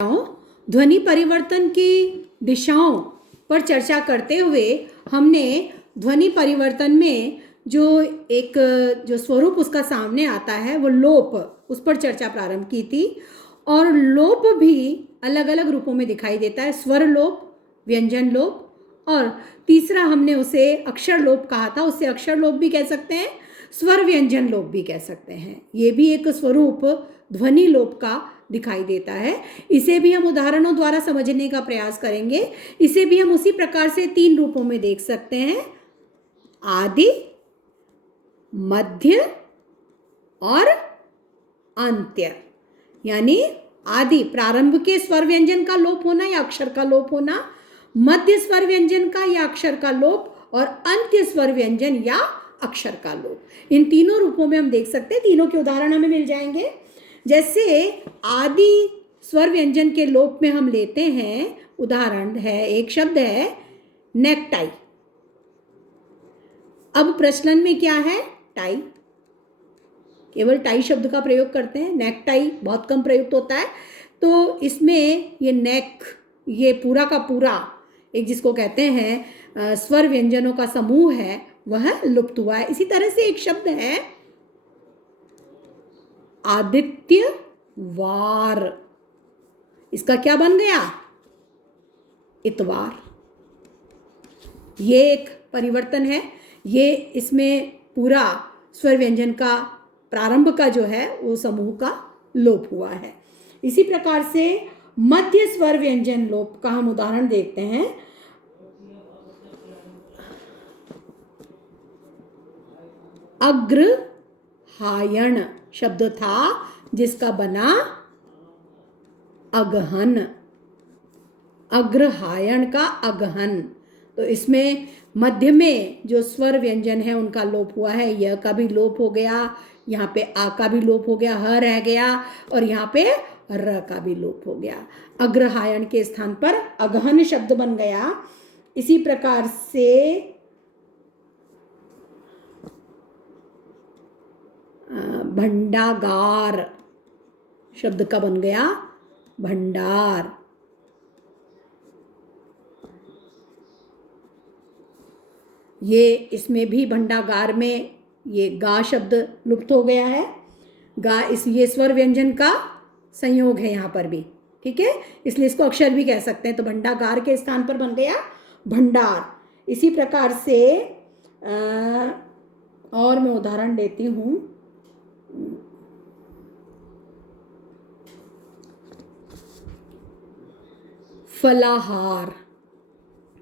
ध्वनि परिवर्तन की दिशाओं पर चर्चा करते हुए हमने ध्वनि परिवर्तन में जो स्वरूप उसका सामने आता है वो लोप, उस पर चर्चा प्रारंभ की थी। और लोप भी अलग अलग रूपों में दिखाई देता है, स्वर लोप, व्यंजन लोप, और तीसरा हमने उसे अक्षर लोप कहा था। उससे अक्षर लोप भी कह सकते हैं, स्वर व्यंजन लोप भी कह सकते हैं। ये भी एक स्वरूप ध्वनि लोप का दिखाई देता है। इसे भी हम उदाहरणों द्वारा समझने का प्रयास करेंगे। इसे भी हम उसी प्रकार से 3 रूपों में देख सकते हैं, आदि, मध्य और अंत्य। यानी आदि प्रारंभ के स्वर व्यंजन का लोप होना या अक्षर का लोप होना, मध्य स्वर व्यंजन का या अक्षर का लोप, और अंत्य स्वर व्यंजन या अक्षर का लोप। इन तीनों रूपों में हम देख सकते हैं। तीनों के उदाहरण हमें मिल जाएंगे। जैसे आदि स्वर व्यंजन के लोप में हम लेते हैं, उदाहरण है, एक शब्द है नेकटाई। अब प्रचलन में क्या है? टाई। केवल टाई शब्द का प्रयोग करते हैं, नेकटाई बहुत कम प्रयुक्त होता है। तो इसमें ये नेक, ये पूरा का पूरा एक जिसको कहते हैं स्वर व्यंजनों का समूह है, वह लुप्त हुआ है। इसी तरह से एक शब्द है आदित्य वार। इसका क्या बन गया? इतवार। ये एक परिवर्तन है। ये इसमें पूरा स्वर व्यंजन का प्रारंभ का जो है वो समूह का लोप हुआ है। इसी प्रकार से मध्य स्वर व्यंजन लोप का हम उदाहरण देखते हैं। अग्रहायण शब्द था जिसका बना अगहन। अग्रहायण का अगहन। तो इसमें मध्य में जो स्वर व्यंजन है उनका लोप हुआ है। य का भी लोप हो गया, यहाँ पे आ का भी लोप हो गया, ह रह गया, और यहाँ पे र का भी लोप हो गया। अग्रहायण के स्थान पर अगहन शब्द बन गया। इसी प्रकार से भंडागार शब्द का बन गया भंडार। ये इसमें भी भंडागार में ये गा शब्द लुप्त हो गया है। गा ये स्वर व्यंजन का संयोग है यहाँ पर भी, ठीक है, इसलिए इसको अक्षर भी कह सकते हैं। तो भंडागार के स्थान पर बन गया भंडार। इसी प्रकार से और मैं उदाहरण देती हूँ। फलाहार।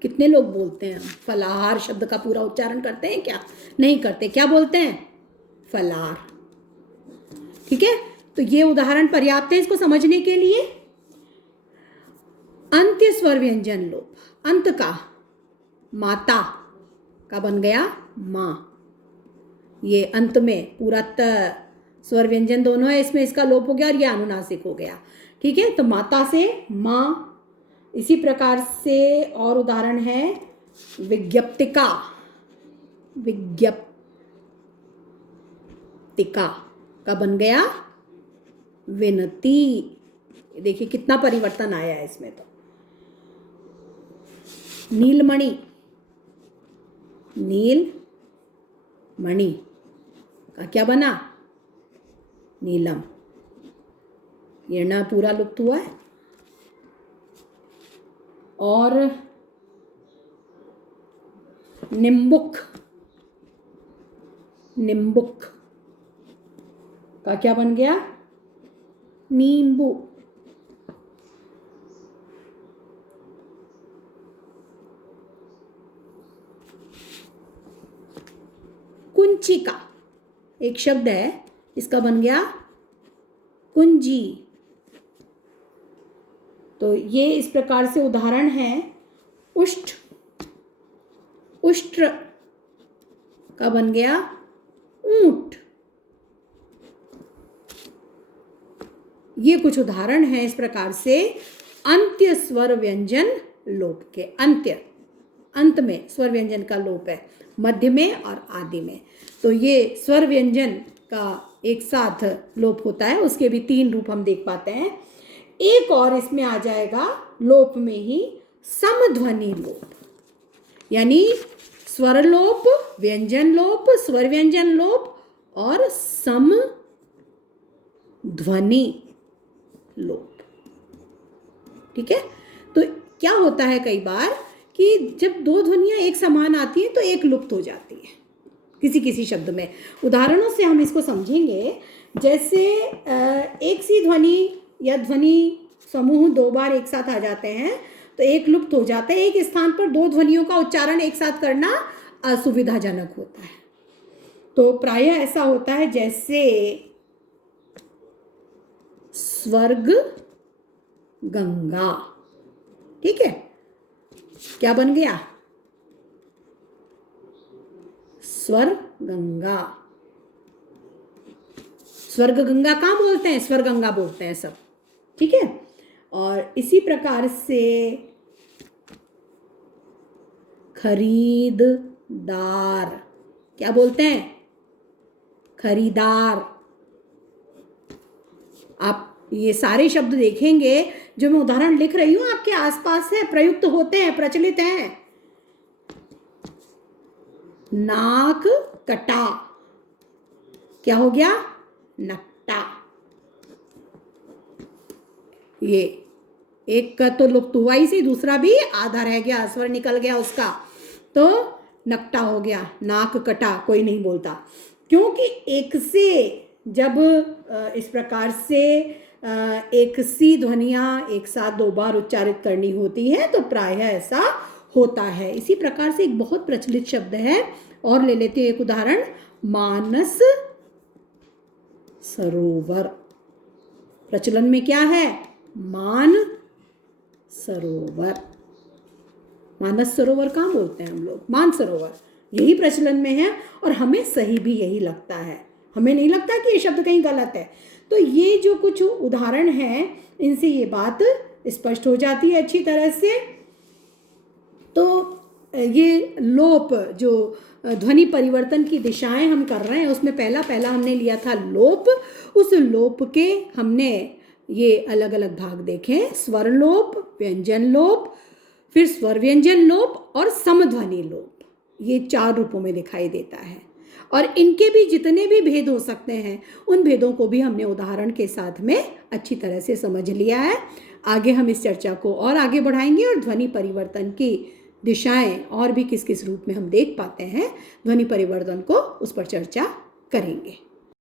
कितने लोग बोलते हैं फलाहार शब्द का पूरा उच्चारण करते हैं क्या? नहीं करते। क्या बोलते हैं? फलार। ठीक है, तो ये उदाहरण पर्याप्त है इसको समझने के लिए। अंत्य स्वर व्यंजन लोप, अंत का, माता का बन गया मां। ये अंत में पूरा त स्वर व्यंजन दोनों है, इसमें इसका लोप हो गया और ये अनुनासिक हो गया। ठीक है, तो माता से मां। इसी प्रकार से और उदाहरण है विज्ञप्तिका। विज्ञप्तिका का बन गया विनती। देखिए कितना परिवर्तन आया है इसमें। तो नीलमणि, नीलमणि का क्या बना? नीलम। ये ना पूरा लुप्त हुआ है। और निम्बुक, निम्बुक का क्या बन गया? नींबू। कुंचिका एक शब्द है, इसका बन गया कुंजी। तो ये इस प्रकार से उदाहरण है। उष्ट, उष्ट्र का बन गया ऊंट। ये कुछ उदाहरण हैं इस प्रकार से अंत्य स्वर व्यंजन लोप के। अंत्य, अंत में स्वर व्यंजन का लोप है, मध्य में और आदि में। तो ये स्वर व्यंजन का एक साथ लोप होता है। उसके भी 3 रूप हम देख पाते हैं। एक और इसमें आ जाएगा लोप में ही, समध्वनि लोप, यानी स्वर लोप, व्यंजन लोप, स्वर व्यंजन लोप और समध्वनि लोप। ठीक है, तो क्या होता है कई बार कि जब दो ध्वनियां एक समान आती हैं तो एक लुप्त हो जाती है किसी किसी शब्द में। उदाहरणों से हम इसको समझेंगे। जैसे एक सी ध्वनि या ध्वनि समूह दो बार एक साथ आ जाते हैं तो एक लुप्त हो जाता है। एक स्थान पर दो ध्वनियों का उच्चारण एक साथ करना असुविधाजनक होता है। तो प्रायः ऐसा होता है, जैसे स्वर्ग गंगा। ठीक है, क्या बन गया? स्वर गंगा। स्वर्ग गंगा कहाँ बोलते हैं? स्वर गंगा बोलते हैं सब। ठीक है, और इसी प्रकार से खरीददार, क्या बोलते हैं? खरीदार। आप ये सारे शब्द देखेंगे जो मैं उदाहरण लिख रही हूं, आपके आसपास है, प्रयुक्त होते हैं, प्रचलित हैं। नाक कटा, क्या हो गया? नकटा। ये एक का तो लुप्त हुआ ही सी, दूसरा भी आधा रह गया, स्वर निकल गया उसका, तो नकटा हो गया। नाक कटा कोई नहीं बोलता, क्योंकि एक से जब इस प्रकार से एक सी ध्वनियाँ एक साथ दो बार उच्चारित करनी होती है तो प्रायः ऐसा होता है। इसी प्रकार से एक बहुत प्रचलित शब्द है, और ले लेते हैं एक उदाहरण, मानस सरोवर। प्रचलन में क्या है? मान सरोवर। मानस सरोवर कहाँ बोलते हैं हम लोग? मान सरोवर। यही प्रचलन में है और हमें सही भी यही लगता है। हमें नहीं लगता कि ये शब्द कहीं गलत है। तो ये जो कुछ उदाहरण हैं, इनसे ये बात स्पष्ट हो जाती है अच्छी तरह से। तो ये लोप, जो ध्वनि परिवर्तन की दिशाएं हम कर रहे हैं, उसमें पहला हमने लिया था लोप। उस लोप के हमने ये अलग अलग भाग देखे, स्वर लोप, व्यंजन लोप, फिर स्वर व्यंजन लोप और समध्वनि लोप। ये 4 रूपों में दिखाई देता है, और इनके भी जितने भी भेद हो सकते हैं, उन भेदों को भी हमने उदाहरण के साथ में अच्छी तरह से समझ लिया है। आगे हम इस चर्चा को और आगे बढ़ाएंगे और ध्वनि परिवर्तन की दिशाएं और भी किस किस रूप में हम देख पाते हैं ध्वनि परिवर्तन को, उस पर चर्चा करेंगे।